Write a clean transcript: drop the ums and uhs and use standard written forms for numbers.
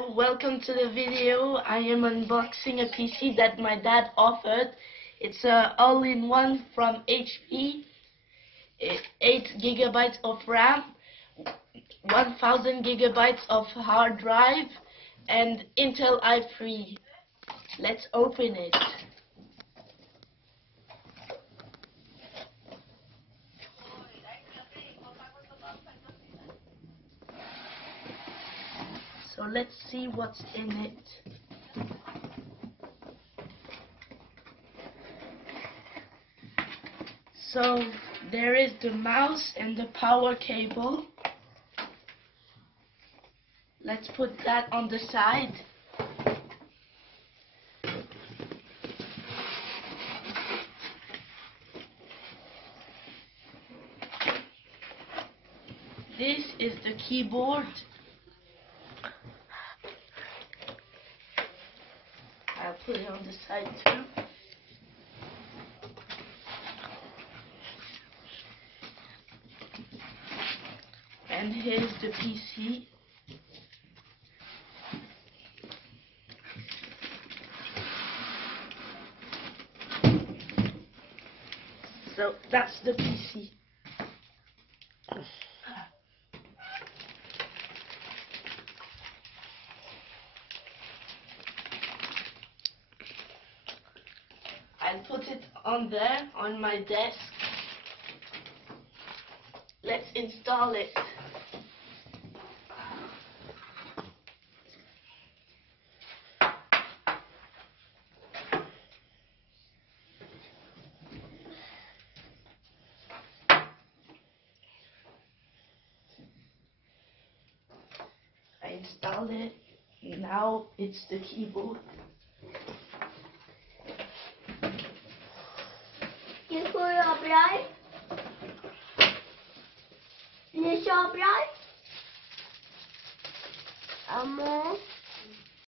Welcome to the video. I am unboxing a PC that my dad offered. It's a all-in-one from HP. 8 gigabytes of RAM, 1000 gigabytes of hard drive, and Intel i3. Let's open it. So let's see what's in it. So there is the mouse and the power cable. Let's put that on the side. This is the keyboard. I'll put it on the side too. And here's the PC. So that's the PC. I'll put it on there, on my desk. Let's install it. I installed it. Now it's the keyboard. You put it up right? Is it up right? More.